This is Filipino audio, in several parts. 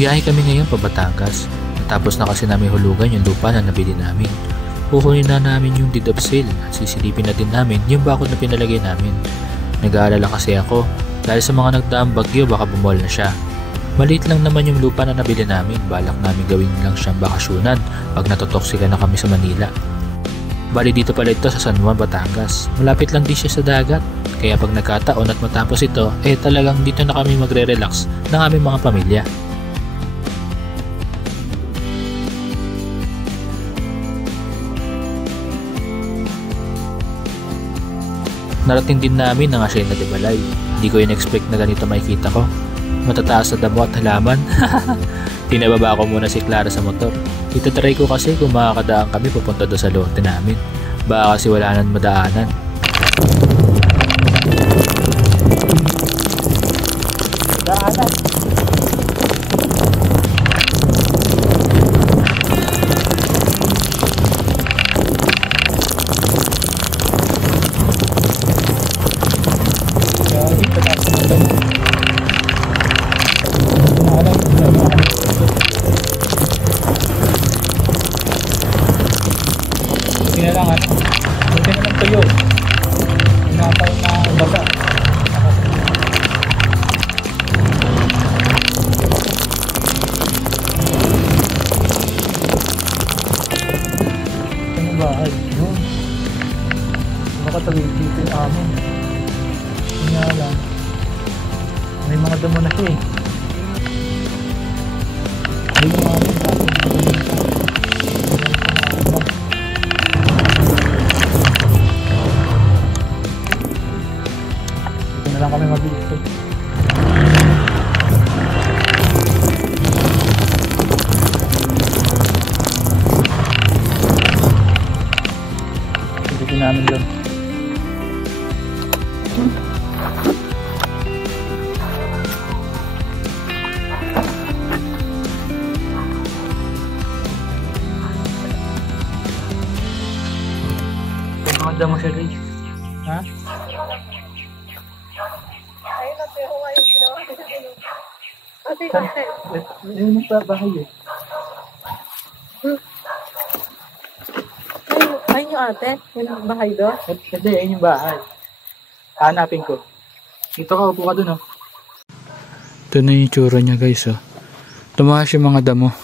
Biyahe kami ngayon pa Batangas. Natapos na kasi namin hulugan yung lupa na nabili namin. Kukunin na namin yung deed of sale at sisilipin na din namin yung bakod na pinalagay namin. Nag-aalala kasi ako dahil sa mga nagdaang bagyo baka bumol na siya. Maliit lang naman yung lupa na nabili namin, balak namin gawin lang siyang bakasyonan pag natotoksika na kami sa Manila. Bali dito pala ito sa San Juan, Batangas. Malapit lang din siya sa dagat, kaya pag nagkataon at matapos ito, talagang dito na kami magre-relax ng aming mga pamilya. Narating din namin ang Hacienda de Balay. Hindi ko in-expect na ganito makikita ko. Matataas na damo at halaman. Tinababa ko muna si Clara sa motor. Itatry ko kasi kung makakadaan kami pupunta doon sa lote namin. Baka kasi wala nang madaanan. Daanan. Kailangan buti naman tuyo. Inapaw na basa. Ano ba? Ay, yun. Nakatawid dito yung amin. Kanya lang. May mga damo na siya eh. Ay, yung amin. Lang kami mabilis eh. Dito namin doon. Mga damo siya guys. Ha? Ayun yung bahay eh. Ayun yung ate? Yung bahay doon? Hindi, ayun yung bahay. Hanapin ko. Dito ka, upo ka dun oh. Ito na yung tsura niya guys oh. Tumakas yung mga damo.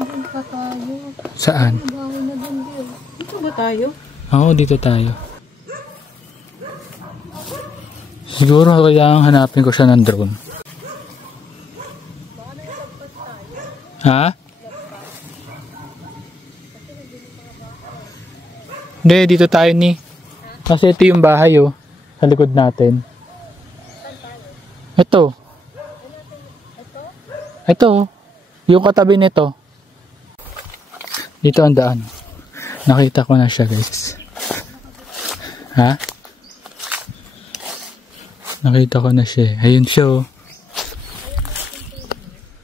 Doon pa tayo. Saan? Bahay na doon din. Dito ba tayo? Oo, dito tayo. Siguro kailangan hanapin ko siya ng drone. Ha? Hindi, dito tayo ni. Kasi ito yung bahay oh. Sa likod natin. Ito. Ito. Yung katabi nito. Dito ang daan. Nakita ko na siya guys. Ha? Nakita ko na siya. Ayun siya oh.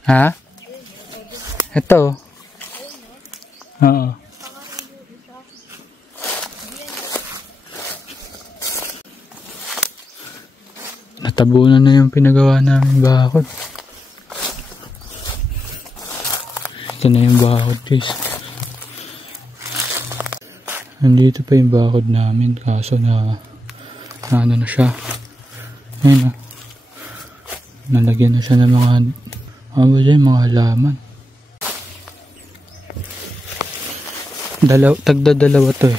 Ha? Ito. Oo. Natabunan na yung pinagawa namin bakod. Ito na yung bakod guys. Nandito pa yung bakod namin kaso na ano na siya. Ayun o. Nalagyan na siya ng mga halaman. Tagda-dalawa to eh.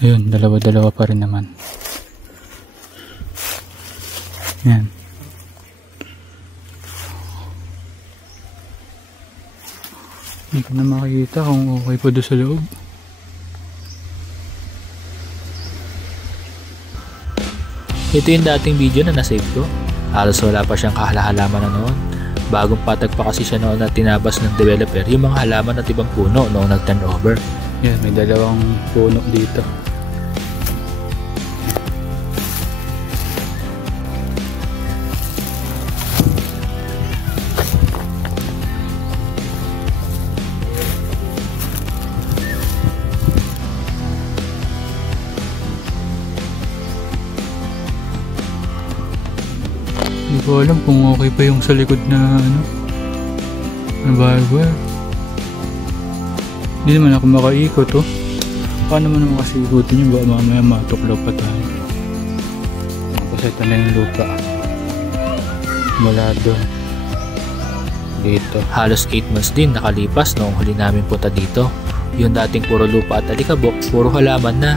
Ayun, dalawa-dalawa pa rin naman. Yan. Hindi ko na makikita kung okay pa doon sa loob. Ito yung dating video na nasave ko. Halos wala pa siyang kahalahalaman na noon. Bagong patag pa kasi siya noon na tinabas ng developer yung mga halaman at ibang puno noong nag-turnover. Yan, may dalawang puno dito. Hindi ko alam kung okay pa yung sa likod na ano. Nabago eh. Hindi naman ako makaikot oh. Paano mo naman kasi ikutin yun? Baka mamaya matuklaw pa tayo. Tapos ito na yung lupa. Mula doon. Dito. Halos 8 months din nakalipas noong huli namin punta dito. Yung dating puro lupa at alikabok, puro halaman na.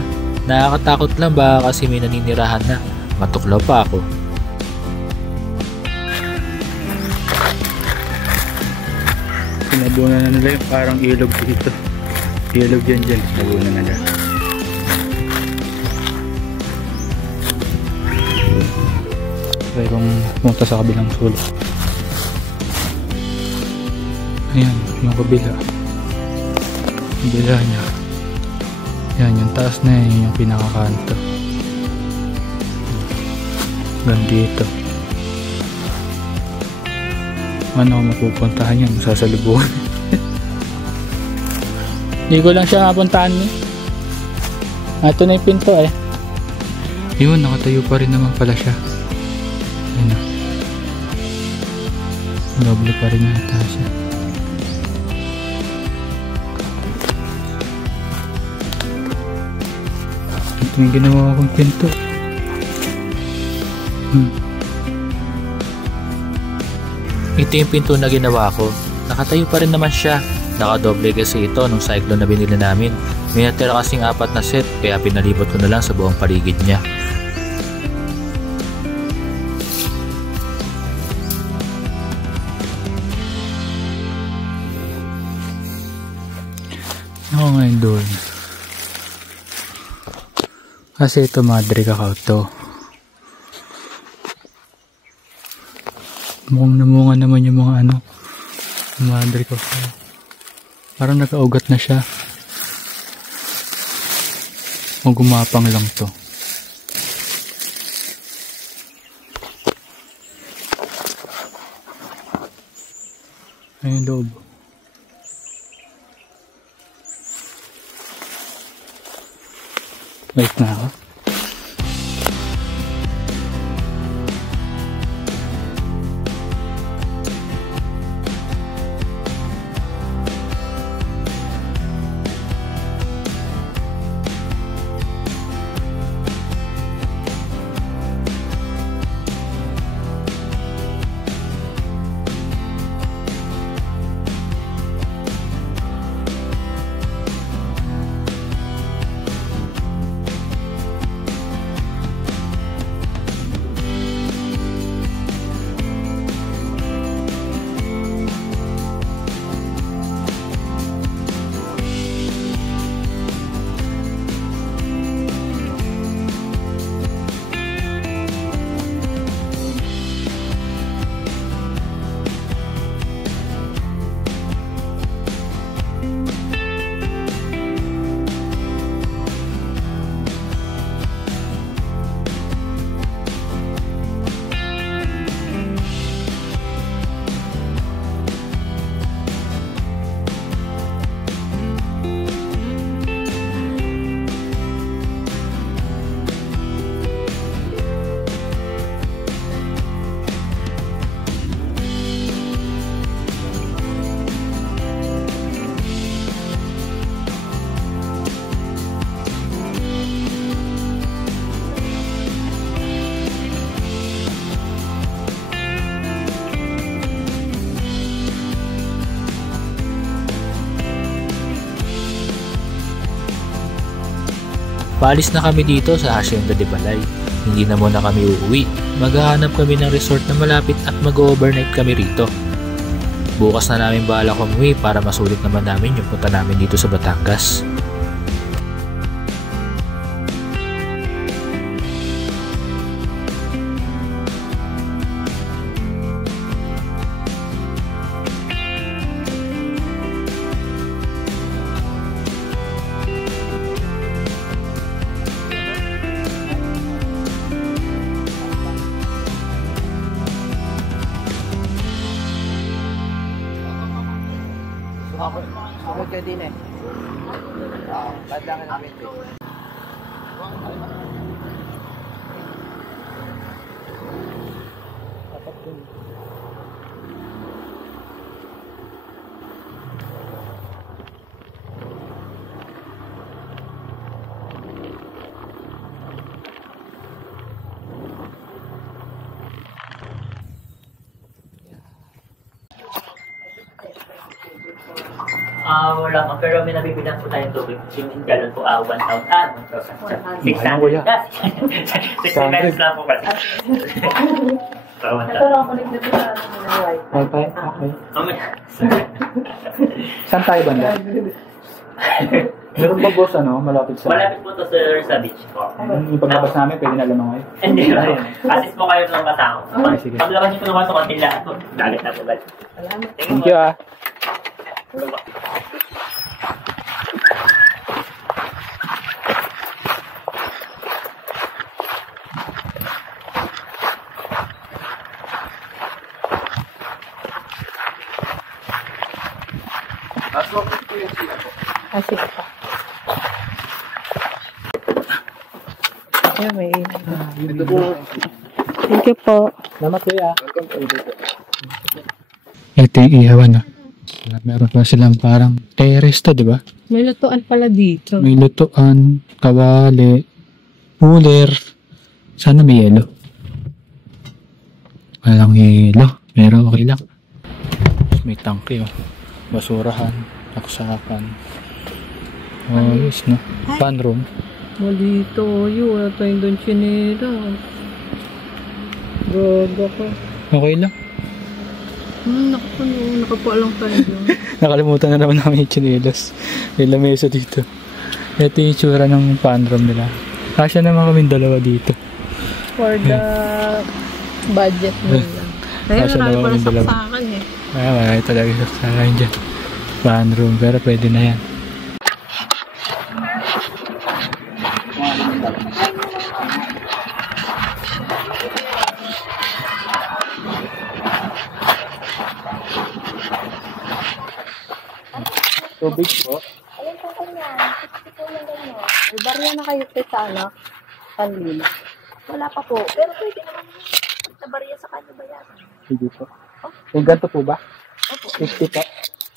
Nakakatakot lang baka kasi may naninirahan na. Matuklaw pa ako. Sinabunan na nila yung parang ilog dito. Ilog dyan. Sinabunan na nila. Try kong pumunta sa kabilang sulok. Ayan, yung kabila. Kabila niya. Yan, yung taas na yun, yung pinakakanto. Gandito. Ano ako mapupuntahan yan? Sasalubungan. Hindi ko lang siya mapuntahan eh. Ito na yung pinto eh. Yun, nakatayo pa rin naman pala siya. Ayun o. Doble pa rin nata siya. Ito yung ginawa akong pinto. Ito yung pinto na ginawa ko. Nakatayo pa rin naman siya. Nakadoble kasi ito nung cyclone na binili namin. May natira kasing 4 na set kaya pinalibot ko na lang sa buong paligid niya. Ako ngayon doon. Kasi ito madre kakao to. Mukhang namunga naman yung mga ano. Madre kakao. Parang nagkaugat na siya. O gumapang lang to. Ayun loob. Wait na ako. Paalis na kami dito sa Hacienda de Balay. Hindi na muna kami uuwi. Maghahanap kami ng resort na malapit at mag-overnight kami rito. Bukas na namin balak umuwi para masulit naman namin yung punta namin dito sa Batangas. Sumod ka din eh. Badlangan ng 20. Wala pa, pero may nabibilang po tayong tubig. Yung galon po, 1,000. 600. Mahal mo, kuya. 60 pesos lang po kasi. Ito lang kulit na ito sa wifi. Wifi? Okay. Mamaya. Saan tayo banda? Meron ba boss malapit sa... Malapit po to sir sa beach po. Yung paglabas namin, pwede na lamang kayo. Hindi ba? Assist po kayo ng kasama. Okay, sige. Paglabas niyo po naman sa konting lahat po. Dalit na po ba? Salamat. Thank you Kasi pa. Ay, may Ito po. Thank you po. Salamat kuya. Ito yung ihawan Meron pa silang parang terrace to, di ba? May lutuan pala dito. May lutuan, kawali, cooler. Sana may yelo. Walang yelo. Pero okay lang. May tangke basurahan, naksakan. Ayos no. Pan room. Malito yun. Wala tayong doon chinera. Gaga ka. Okay lang. Nakapaalang tayo doon. Nakalimutan na naman namin yung chinelas. May lamesa dito. Ito yung itsura ng pan room nila. Kasya naman kami dalawa dito. For the budget nila. Ayun, Kasya marami naman pala kami dalawa. saksakan eh. Wala talaga saksakan dyan. Pan room, pero pwede na yan. Tubig po. Ayun po kanya. 60 po yung ganyan. May barya na kayo sa kanila. Wala pa po. Pero pwede naman sa barya sa kanya bayaran. Sige po. Yung ganito po ba? Opo. 60 po.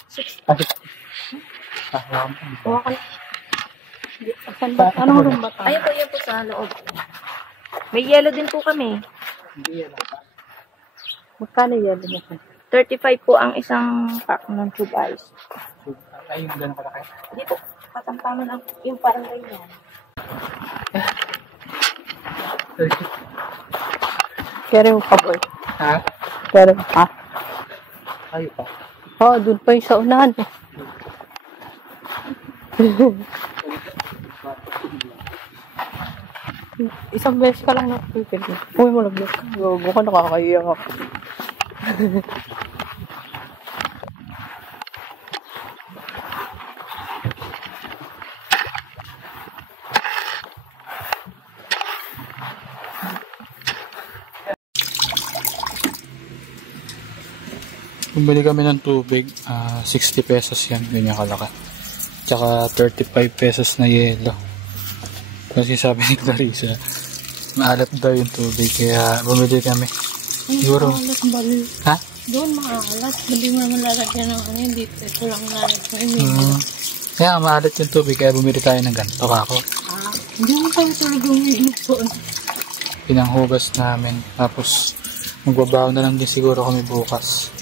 60. Ah, 60. Ah, wala ka po. Huwag ka na. Saan ba? Anong room ba tayo? Ayun po, yan po sa loob. May yellow din po kami. Hindi yan. Magkano yan? 35 po ang isang pack ng tube ice. Ay, yung gano'n kalaki. Hindi po, katamtaman ang yung parang ganyan. Kere mo pa boy. Ha? Kere mo pa. Ayaw pa. Oo, dun pa yung sa unahan eh. Isang beses ka lang nakapipil. Uy, malaglag ka. Gago ka, nakakaiyak ako. Bumili kami ng tubig, 60 pesos yan, ganyan kalaki. Tsaka 35 pesos na yelo. Kasi sabi ni Clarissa, maalat daw yung tubig, kaya bumili kami. Siguro. Ha? Doon maalat. Hindi mo naman lalagyan ng ano, dito. Ito lang lalagyan. Kaya maalat yung tubig, kaya bumili tayo ng ganito kako. Hindi mo tayo talaga umiinom po. Pinanghugas namin, tapos magbabaw na lang din siguro kami bukas.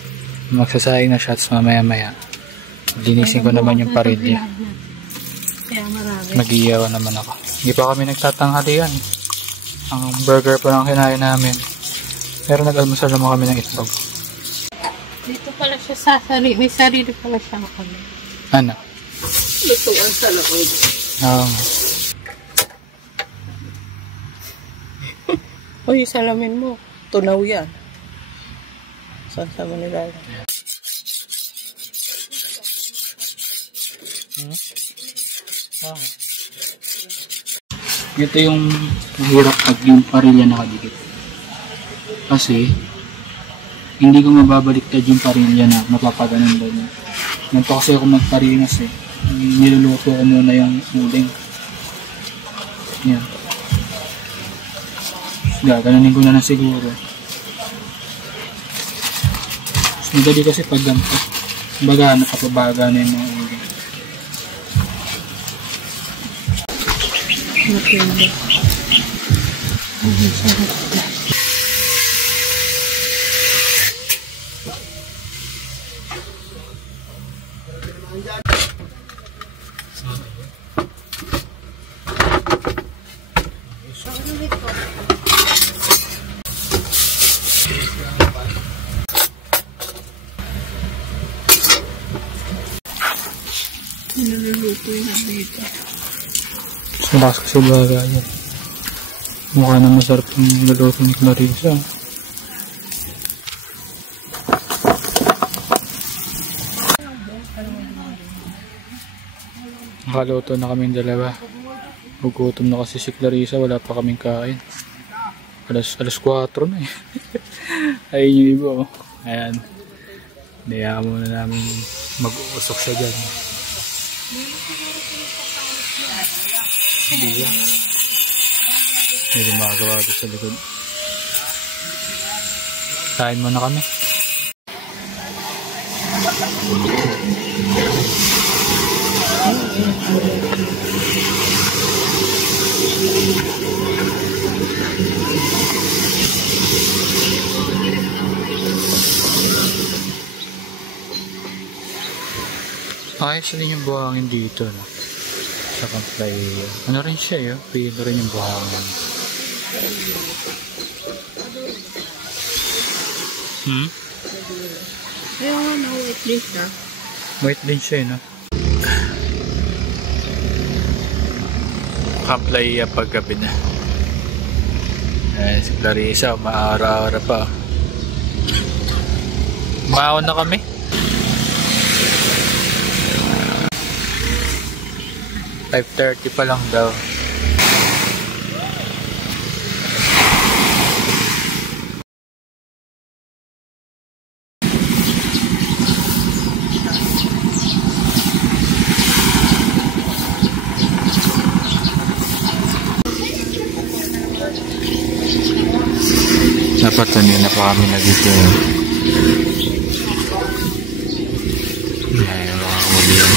Magsasayang na shots mamaya-maya. Linisin ko naman yung parilya. Kaya marami. Mag-iyawan naman ako. Hindi pa kami nagtatanghalian. Ang burger pa lang kinain namin. Pero nag-almusal naman kami ng itlog. Dito pala siya sa sarili. May sarili pala siya kami. Ano? Lutuan sa loob. Oo. Uy, salamin mo. Tunaw yan. Saan sa mo nilalagay? Ito yung mahirap pag yung parilya nakadikit. Kasi, hindi ko mababaliktad yung parilya na mapapaganon doon. Ganito kasi ako magparinas eh. Niluluto ko muna yung uling. Yan. Gaganunin ko na siguro. Madali kasi pag ganito. Baga, nakapabaga na yung mga uling. Matindi. Niluluto yun dito. Mas malakas kasi baga yan. Mukha na masarap yung niluluto ni Clarissa. Nakaluto na kaming dalawa. Gugutom na kasi si Clarissa, wala pa kaming kain. Alas 4 na eh. Ayun yung iba oh. Ayan. Niyaya muna namin mag-uusok siya dyan. Hindi yan. May gumagawa doon sa likod. Kain muna kami. Ayos din yung buhangin dito, no? Sa Camplay. Ano rin siya, yun? Pilo rin yung buhangin. Ayaw nga na white dish na. White din siya, no? Camplay paggabi na. Si Clarissa, maara-ara pa. Maon na kami. $5:30 pa lang daw. Dapat kanina pa kami nagito. Ay, mga huli yan.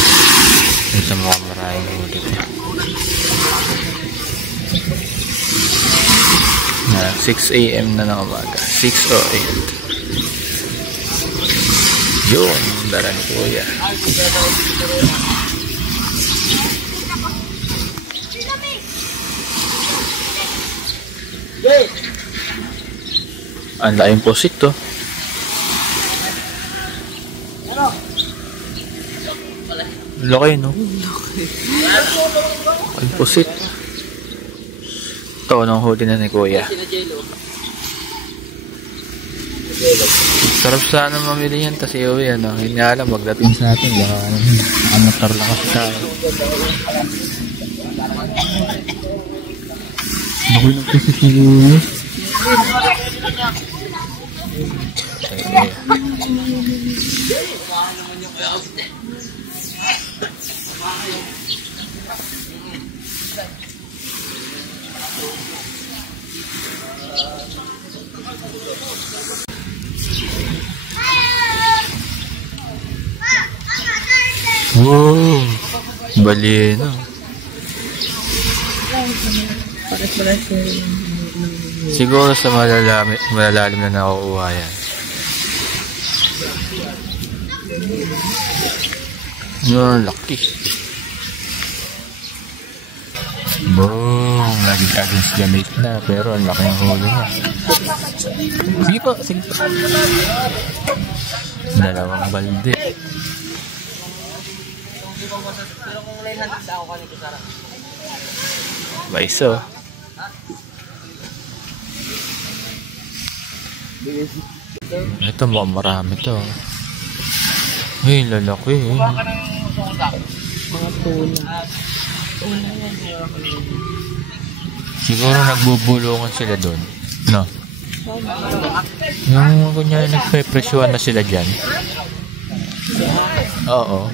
Ito mga maraming huli. 6 AM na ng umaga. 6:08. Yun, dala ni Kuya. Ang laking posit to. Laki, no? Ang posit. Ito, nung huli na ni Kuya. Sarap sana mamili yan, kasi uwi, ano? Yun nga lang, magdating sa atin, baka amatar lang kasi tayo. Laki ng posit ni Kuya. Wow, balena. Siguro sa malalalim na nakukuha yan. Yung laki. Boom! Lagi against the lake na, pero ang laki ng huli niya. Sige po, sige po. Dalawang balde. Baiso. Ito mukhang marami to. Ay, lalaki eh. Mga tuna. Siguro nagbubulungan sila doon. No? Yung kunyari nagpe-presyuhan na sila dyan. Oo.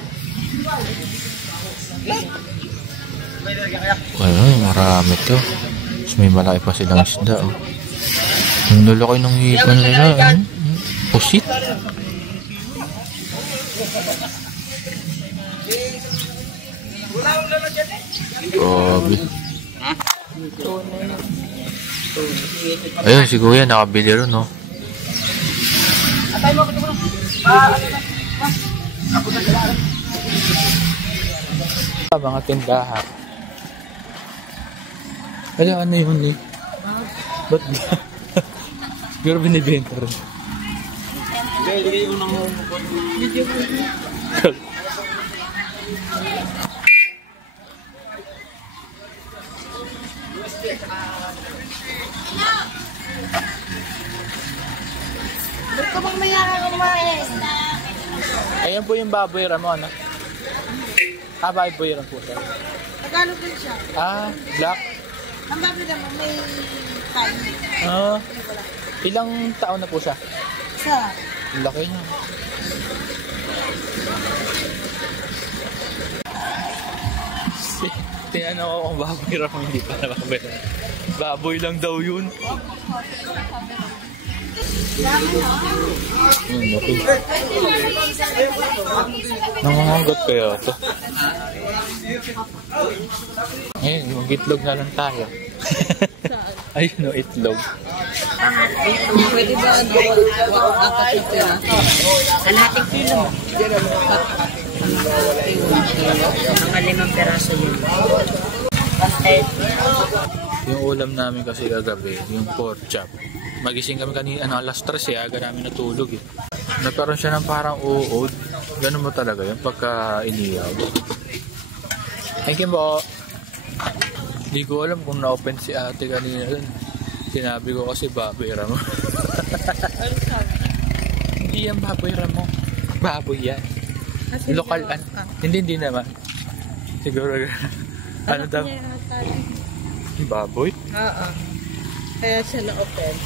Ay, marami to. Mas may malaki pa silang isda. Oh. Ang lalaki ng hipan nila. Pusit. Grabe. Ayun, si Kuya nakabili rin, no? Mga tindahan. Wala, ano yun eh? Ba't ba? Siguro binibenta rin. Ba't ka bang mayroon kumain? Ayan po yung baboy ramo, ano? Baboy ram po siya. Magkano din siya? Black. Ang baboy naman may kain. Ilang taon na po siya? Isa. Laki niya. Tinanong ako kung baboy ramo, hindi pa na baboy ramo. Baboy lang daw yun. Nangangagot kaya ito. Ngayon, mag-itlog na lang tayo. Ayun o, itlog. Pwede ba apat na pera? Kalahating kilo. Mga 5 peraso yun. Yung ulam namin kasi kagabi, yung pork chop. Magising kami kanina, alas 3 aga namin natulog eh. Nagkaroon siya ng parang uod. Ganun mo talaga yun pagka iniyaw. Thank you po. Hindi ko alam kung na-open si ate kanina dun. Sinabi ko kasi baboy ramo. Hindi yan baboy ramo. Baboy yan. Lokal, hindi naman. Siguro, ano daw? Baboy? Oo. Kaya siya na-open.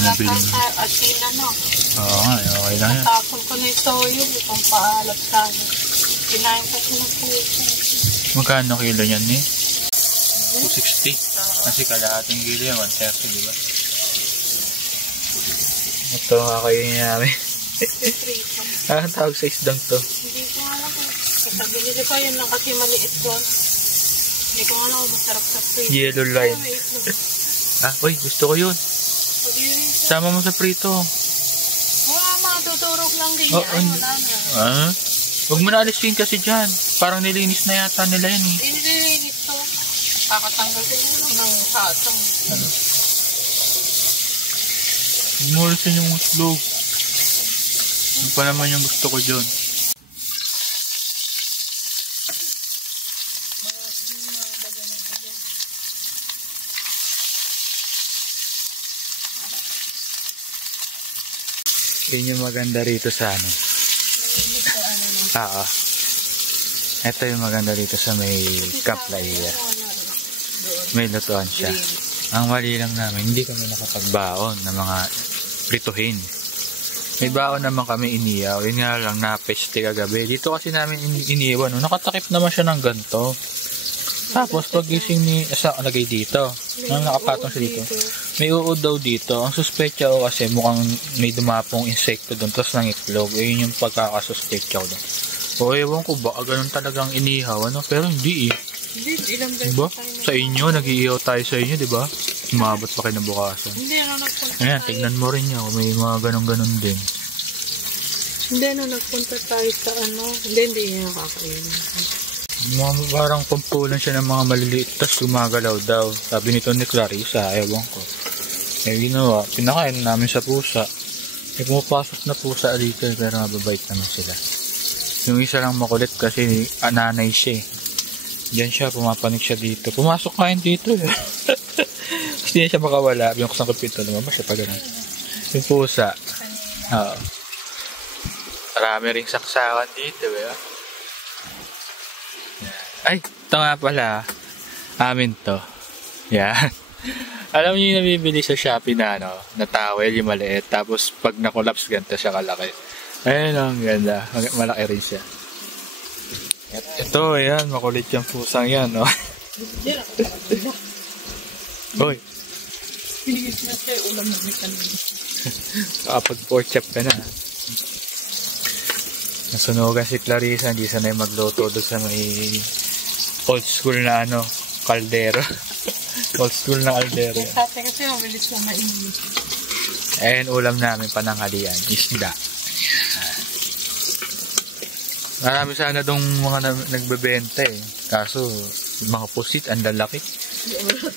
Nabili. Asina, no? Oo nga, okay lang yan. Tapon ko na ito yun. Itong paalat sa akin. Kinain ko ito ng puso. Magkano kilo yan eh? 260. Kasi kalahating kilo yan, 130, di ba? Ito, kakainin namin. Ang tawag sa isdang to? Hindi ko alam kung kasi binili ko yun lang kasi maliit doon. Hindi ko alam kung masarap sa prito. Yellow line. Uy, gusto ko yun. Sama mo sa prito. Wala, matuturog lang din yan. Wala na. Huwag mo na alisin kasi dyan. Parang nilinis na yata nila yan eh. Nilinis to. Kakatanggal ko ng satang. Ano? Huwag mo alisin yung uslog. Yung pa naman yung gusto ko dyan. Yun yung maganda rito sa ano. Ito yung maganda rito sa may Kaplaya. May lutuan siya. Ang mali lang namin, hindi kami nakapagbaon ng mga prituhin. May baon naman kami iniyaw. Yun nga lang, napeste kagabi. Dito kasi namin iniwan. Nakatakip naman siya ng ganito. Tapos pagising ni lagay dito. Nang nakapatong siya dito. May uod daw dito. Ang suspetya ko kasi mukhang may dumapong insekto doon. Tapos ng itlog. Yun yung pagkakasuspetya ko doon. O ewan ko ba, ganun talagang inihaw. Ano? Pero hindi eh. Diba? Sa inyo, nag-iihaw tayo sa inyo, diba? Umabot pa kayo na bukasan. Hindi na nagpunta tayo. Ayan, tignan mo rin niya. May mga ganun-ganun din. Hindi na nagpunta tayo sa ano. Hindi niya nakakainin. Parang pampulan siya ng mga maliliit. Tapos gumagalaw daw. Sabi nito ni Clarissa, ewan ko. Ginawa, pinakain namin sa pusa. Pumapasok na pusa dito, pero mababait naman sila. Yung isa lang makulit kasi nanay siya eh. Diyan siya, pumapanik siya dito. Pumasok kain dito eh. Kasi hindi siya makawala. Binuksan ko pito, lumabas siya pa ganun. Yung pusa. Marami ring saksakan dito eh. Ay, ito nga pala. Amin to. Yan. Alam niyo yung nabibili sa Shopee na ano, na towel, yung maliit. Tapos pag na-collapse, ganito siya kalaki. Ayun ang ganda. Malaki rin siya. Ito, ayan. Makulit yung pusang yan, no? Hoy. Kapag pork chop ka na. Nasunugan si Clarissa. Hindi sanay magluto doon sa may old school na ano, kaldero. Old school na kaldero. Kasi mabilis na mainit. Ayan, ulam namin pananghalian. Isda. Marami sana dong mga nagbebenta eh. Kaso, mga pusit, ang lalaki.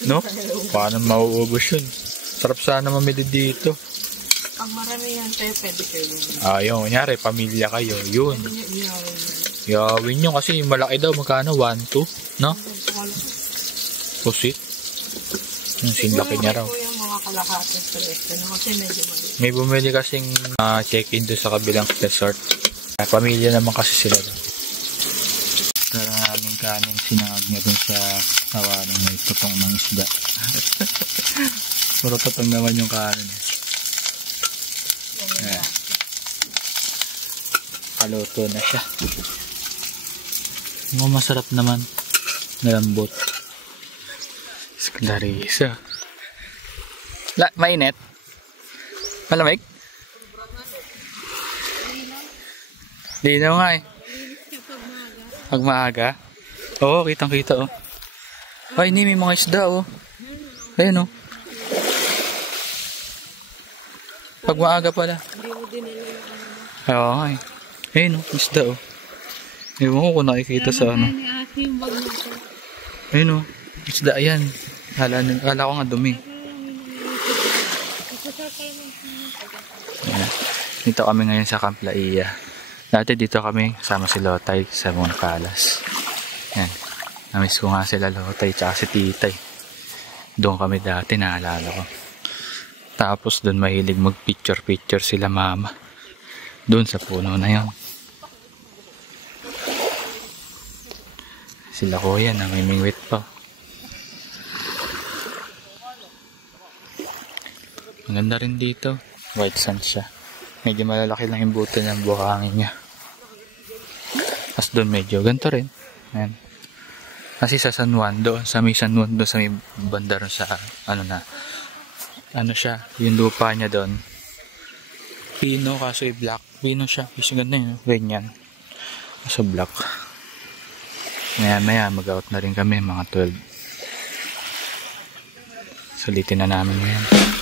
No? Paano mauubos yun? Sarap sana mamili dito. Ang marami yan tayo, pwede kayo. Ayun, kunyari, pamilya kayo. Yun. Yawin nyo kasi malaki daw. Magkano? 1, 2? No? Pusit. Yung sinlaki niya raw. Yung mga kalahati sa restaurant kasi medyo mali. May bumili kasing check-in doon sa kabilang resort. Pamilya naman kasi sila doon. Tara naming kanin sinangag niya doon sa hawaling may tutong ng isda. Puro tutong naman yung kanin. Yeah. Kaluto na siya. Masarap naman. Nalambot. Larissa. Mainit? Malamig? Linaw nga eh. Pag maaga? Oo, kitang-kita oh. Ay, hindi, may mga isda oh. Ayun oh. Pag maaga pala. Oo nga eh. Ayun oh, isda oh. Ewan ko kung nakikita sa ano. Ayun oh, isda yan. Kala ko nga dumi. Ayan. Dito kami ngayon sa Camp Laia. Dati dito kami kasama si Lotay sa Mount Palas. Yan. Namiss ko nga sila Lotay tsaka si Titay. Doon kami dati, naalala ko. Tapos doon mahilig mag-picture sila mama. Doon sa puno na yon. Sila kuya namimingwit pa. Maganda rin dito. White sand siya. Medyo malalaki lang yung buto ng buhangin niya. Tapos doon medyo ganito rin. Ayan. Kasi sa San Juan doon, sa may San Juan doon, sa may banda rin sa ano siya, yung lupa niya doon. Pino kaso black. Pino siya. Kasi ganda yun. Ganyan. Kaso black. Maya mag-out na rin kami mga 12. Sulitin na namin ngayon.